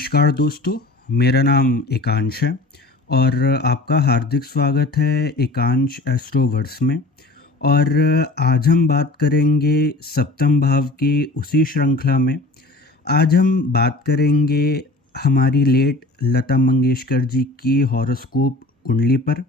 नमस्कार दोस्तों, मेरा नाम एकांश है और आपका हार्दिक स्वागत है एकांश एस्ट्रोवर्स में। और आज हम बात करेंगे सप्तम भाव की उसी श्रृंखला में। आज हम बात करेंगे हमारी लेट लता मंगेशकर जी की हॉरोस्कोप कुंडली पर।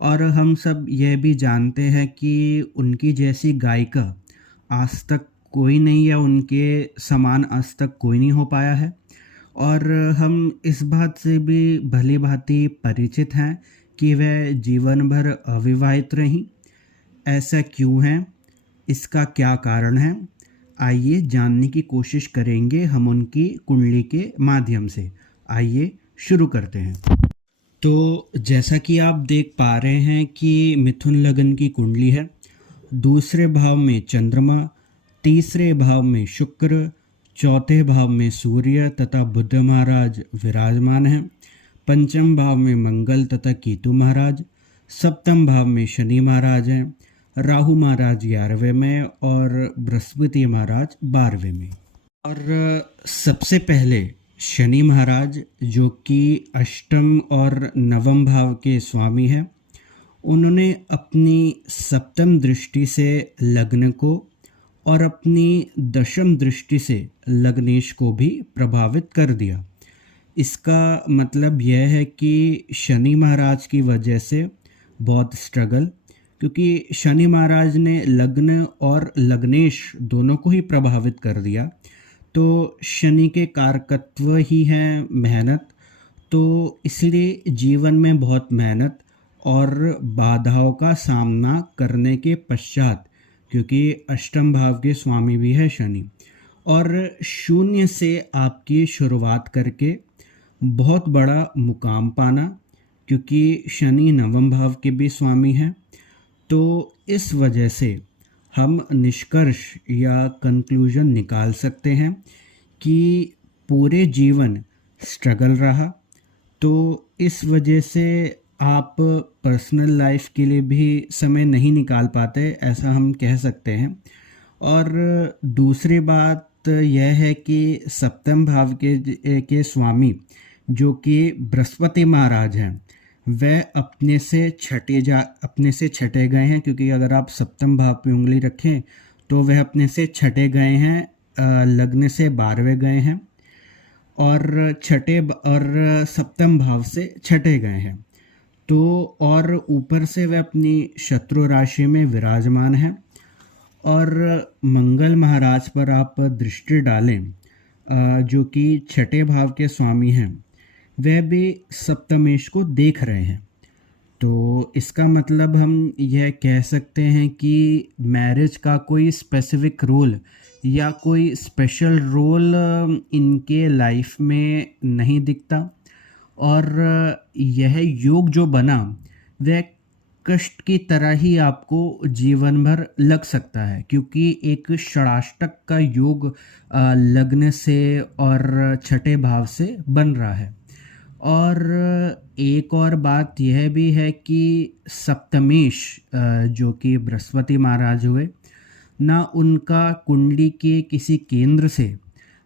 और हम सब यह भी जानते हैं कि उनकी जैसी गायिका आज तक कोई नहीं है, उनके समान आज तक कोई नहीं हो पाया है। और हम इस बात से भी भली भांति परिचित हैं कि वह जीवन भर अविवाहित रहीं। ऐसा क्यों है, इसका क्या कारण है, आइए जानने की कोशिश करेंगे हम उनकी कुंडली के माध्यम से। आइए शुरू करते हैं। तो जैसा कि आप देख पा रहे हैं कि मिथुन लग्न की कुंडली है। दूसरे भाव में चंद्रमा, तीसरे भाव में शुक्र, चौथे भाव में सूर्य तथा बुध महाराज विराजमान हैं। पंचम भाव में मंगल तथा केतु महाराज, सप्तम भाव में शनि महाराज हैं, राहु महाराज 11वें में और बृहस्पति महाराज 12वें में। और सबसे पहले शनि महाराज जो कि अष्टम और नवम भाव के स्वामी हैं, उन्होंने अपनी सप्तम दृष्टि से लग्न को और अपनी दशम दृष्टि से लग्नेश को भी प्रभावित कर दिया। इसका मतलब यह है कि शनि महाराज की वजह से बहुत स्ट्रगल, क्योंकि शनि महाराज ने लग्न और लग्नेश दोनों को ही प्रभावित कर दिया। तो शनि के कारकत्व ही हैं मेहनत, तो इसलिए जीवन में बहुत मेहनत और बाधाओं का सामना करने के पश्चात, क्योंकि अष्टम भाव के स्वामी भी है शनि, और शून्य से आपकी शुरुआत करके बहुत बड़ा मुकाम पाना, क्योंकि शनि नवम भाव के भी स्वामी हैं। तो इस वजह से हम निष्कर्ष या कंक्लूजन निकाल सकते हैं कि पूरे जीवन स्ट्रगल रहा। तो इस वजह से आप पर्सनल लाइफ के लिए भी समय नहीं निकाल पाते, ऐसा हम कह सकते हैं। और दूसरी बात यह है कि सप्तम भाव के स्वामी जो कि बृहस्पति महाराज हैं, वह अपने से छठे गए हैं, क्योंकि अगर आप सप्तम भाव पे उंगली रखें तो वह अपने से छठे गए हैं, लग्न से 12वें गए हैं और सप्तम भाव से छठे गए हैं। तो और ऊपर से वह अपनी शत्रु राशि में विराजमान हैं। और मंगल महाराज पर आप दृष्टि डालें, जो कि छठे भाव के स्वामी हैं, वह भी सप्तमेश को देख रहे हैं। तो इसका मतलब हम यह कह सकते हैं कि मैरिज का कोई स्पेसिफिक रोल या कोई स्पेशल रोल इनके लाइफ में नहीं दिखता। और यह योग जो बना वह कष्ट की तरह ही आपको जीवन भर लग सकता है, क्योंकि एक षडाष्टक का योग लग्न से और छठे भाव से बन रहा है। और एक और बात यह भी है कि सप्तमेश जो कि बृहस्पति महाराज हुए ना, उनका कुंडली के किसी केंद्र से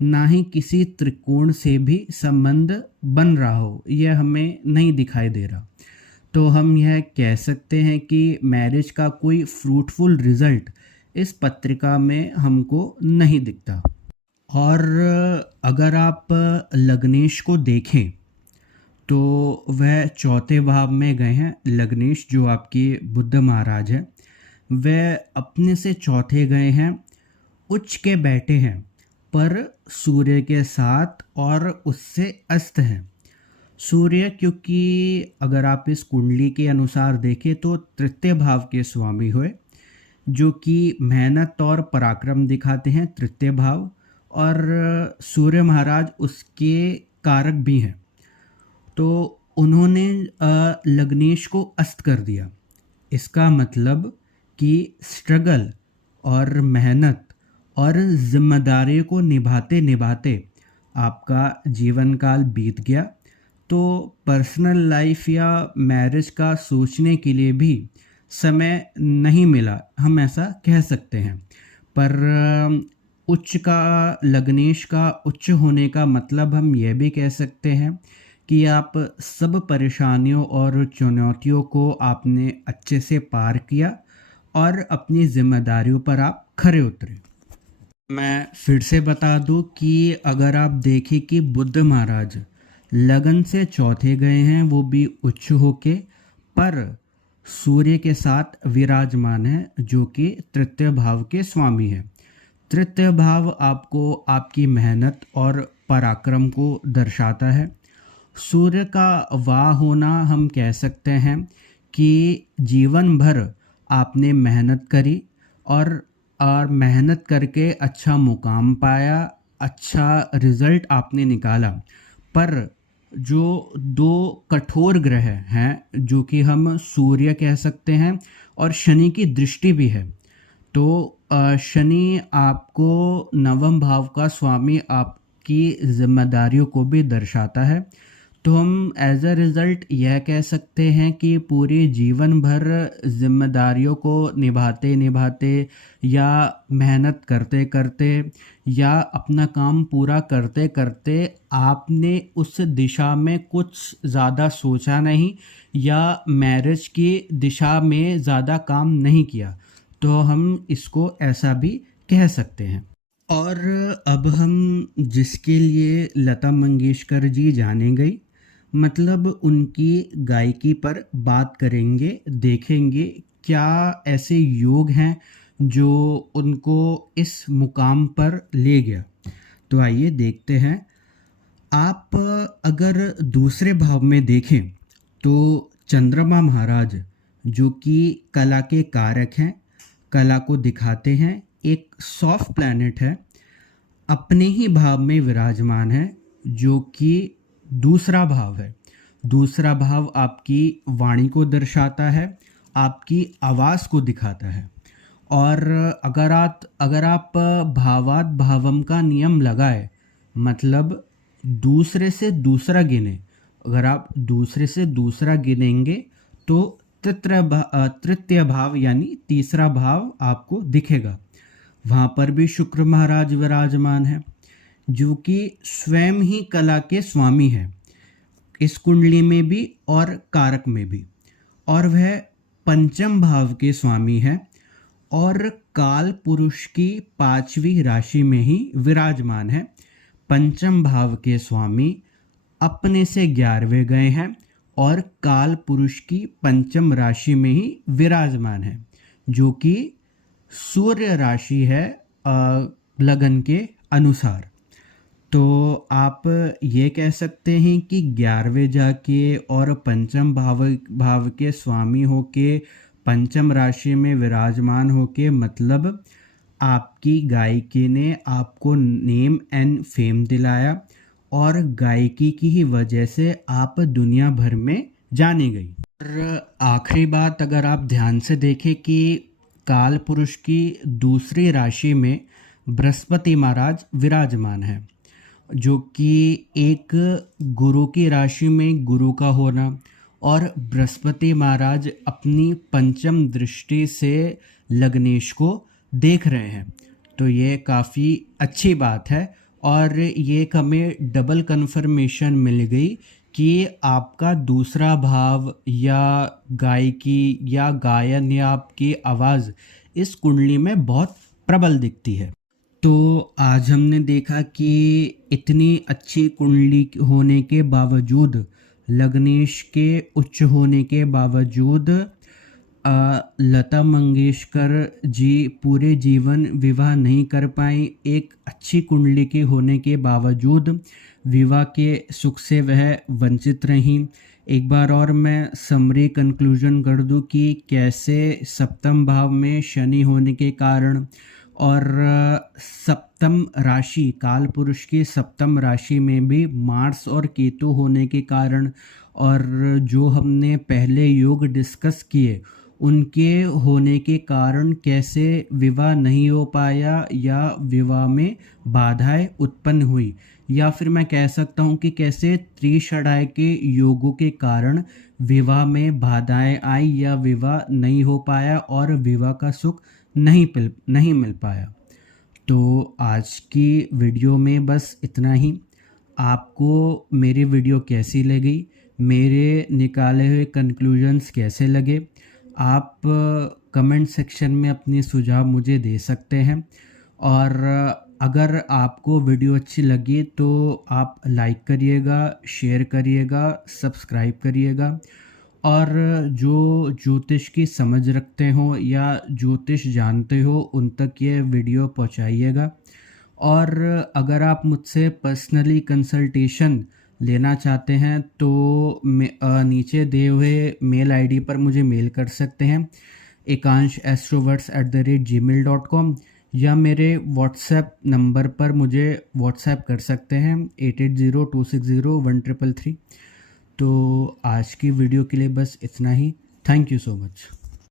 ना ही किसी त्रिकोण से भी संबंध बन रहा हो, यह हमें नहीं दिखाई दे रहा। तो हम यह कह सकते हैं कि मैरिज का कोई फ्रूटफुल रिजल्ट इस पत्रिका में हमको नहीं दिखता। और अगर आप लग्नेश को देखें तो वह चौथे भाव में गए हैं। लग्नेश जो आपके बुध महाराज हैं, वह अपने से चौथे गए हैं, उच्च के बैठे हैं, पर सूर्य के साथ और उससे अस्त हैं। सूर्य, क्योंकि अगर आप इस कुंडली के अनुसार देखें तो तृतीय भाव के स्वामी हुए, जो कि मेहनत और पराक्रम दिखाते हैं, तृतीय भाव, और सूर्य महाराज उसके कारक भी हैं। तो उन्होंने लग्नेश को अस्त कर दिया। इसका मतलब कि स्ट्रगल और मेहनत और जिम्मेदारी को निभाते निभाते आपका जीवन काल बीत गया। तो पर्सनल लाइफ या मैरिज का सोचने के लिए भी समय नहीं मिला, हम ऐसा कह सकते हैं। पर उच्च का लग्नेश का उच्च होने का मतलब हम यह भी कह सकते हैं कि आप सब परेशानियों और चुनौतियों को आपने अच्छे से पार किया और अपनी जिम्मेदारियों पर आप खरे उतरे। मैं फिर से बता दूं कि अगर आप देखें कि बुद्ध महाराज लगन से चौथे गए हैं, वो भी उच्च होके, पर सूर्य के साथ विराजमान है जो कि तृतीय भाव के स्वामी है। तृतीय भाव आपको आपकी मेहनत और पराक्रम को दर्शाता है। सूर्य का वाह होना हम कह सकते हैं कि जीवन भर आपने मेहनत करी और मेहनत करके अच्छा मुकाम पाया, अच्छा रिजल्ट आपने निकाला। पर जो दो कठोर ग्रह हैं जो कि हम सूर्य कह सकते हैं और शनि की दृष्टि भी है, तो शनि आपको नवम भाव का स्वामी आपकी जिम्मेदारियों को भी दर्शाता है। तो हम एज अ रिज़ल्ट यह कह सकते हैं कि पूरे जीवन भर जिम्मेदारियों को निभाते निभाते या मेहनत करते करते या अपना काम पूरा करते करते आपने उस दिशा में कुछ ज़्यादा सोचा नहीं या मैरिज की दिशा में ज़्यादा काम नहीं किया, तो हम इसको ऐसा भी कह सकते हैं। और अब हम जिसके लिए लता मंगेशकर जी जाने गई, मतलब उनकी गायकी पर बात करेंगे, देखेंगे क्या ऐसे योग हैं जो उनको इस मुकाम पर ले गया। तो आइए देखते हैं। आप अगर दूसरे भाव में देखें तो चंद्रमा महाराज जो कि कला के कारक हैं, कला को दिखाते हैं, एक सॉफ्ट प्लैनेट है, अपने ही भाव में विराजमान है जो कि दूसरा भाव है। दूसरा भाव आपकी वाणी को दर्शाता है, आपकी आवाज़ को दिखाता है। और अगर आप भावात भावम का नियम लगाए, मतलब दूसरे से दूसरा गिने, अगर आप दूसरे से दूसरा गिनेंगे तो तृतीय भाव यानी तीसरा भाव आपको दिखेगा। वहाँ पर भी शुक्र महाराज विराजमान है जो कि स्वयं ही कला के स्वामी है, इस कुंडली में भी और कारक में भी, और वह पंचम भाव के स्वामी है और काल पुरुष की पांचवी राशि में ही विराजमान है। पंचम भाव के स्वामी अपने से 11वें गए हैं और काल पुरुष की पंचम राशि में ही विराजमान है जो कि सूर्य राशि है लगन के अनुसार। तो आप ये कह सकते हैं कि 11वें जाके और पंचम भाव के स्वामी होके पंचम राशि में विराजमान होके, मतलब आपकी गायकी ने आपको नेम एंड फेम दिलाया और गायकी की ही वजह से आप दुनिया भर में जानी गई। और आखिरी बात, अगर आप ध्यान से देखें कि काल पुरुष की दूसरी राशि में बृहस्पति महाराज विराजमान है जो कि एक गुरु की राशि में गुरु का होना, और बृहस्पति महाराज अपनी पंचम दृष्टि से लग्नेश को देख रहे हैं। तो ये काफ़ी अच्छी बात है और ये एक हमें डबल कन्फर्मेशन मिल गई कि आपका दूसरा भाव या गायकी या गायन या आपकी आवाज़ इस कुंडली में बहुत प्रबल दिखती है। तो आज हमने देखा कि इतनी अच्छी कुंडली होने के बावजूद, लग्नेश के उच्च होने के बावजूद, लता मंगेशकर जी पूरे जीवन विवाह नहीं कर पाई। एक अच्छी कुंडली के होने के बावजूद विवाह के सुख से वह वंचित रहीं। एक बार और मैं समरी कंक्लूजन कर दूं कि कैसे सप्तम भाव में शनि होने के कारण और सप्तम राशि काल पुरुष की सप्तम राशि में भी मार्स और केतु होने के कारण, और जो हमने पहले योग डिस्कस किए उनके होने के कारण कैसे विवाह नहीं हो पाया या विवाह में बाधाएं उत्पन्न हुई, या फिर मैं कह सकता हूँ कि कैसे त्रिषडाय के योगों के कारण विवाह में बाधाएं आई या विवाह नहीं हो पाया और विवाह का सुख नहीं मिल पाया। तो आज की वीडियो में बस इतना ही। आपको मेरी वीडियो कैसी लगी, मेरे निकाले हुए कंक्लूजन्स कैसे लगे, आप कमेंट सेक्शन में अपने सुझाव मुझे दे सकते हैं। और अगर आपको वीडियो अच्छी लगी तो आप लाइक करिएगा, शेयर करिएगा, सब्सक्राइब करिएगा। और जो ज्योतिष की समझ रखते हो या ज्योतिष जानते हो उन तक ये वीडियो पहुंचाइएगा। और अगर आप मुझसे पर्सनली कंसल्टेशन लेना चाहते हैं तो नीचे दिए हुए मेल आईडी पर मुझे मेल कर सकते हैं ekanshastrowords@gmail.com, या मेरे व्हाट्सएप नंबर पर मुझे व्हाट्सएप कर सकते हैं 8802601333। तो आज की वीडियो के लिए बस इतना ही। Thank you so much.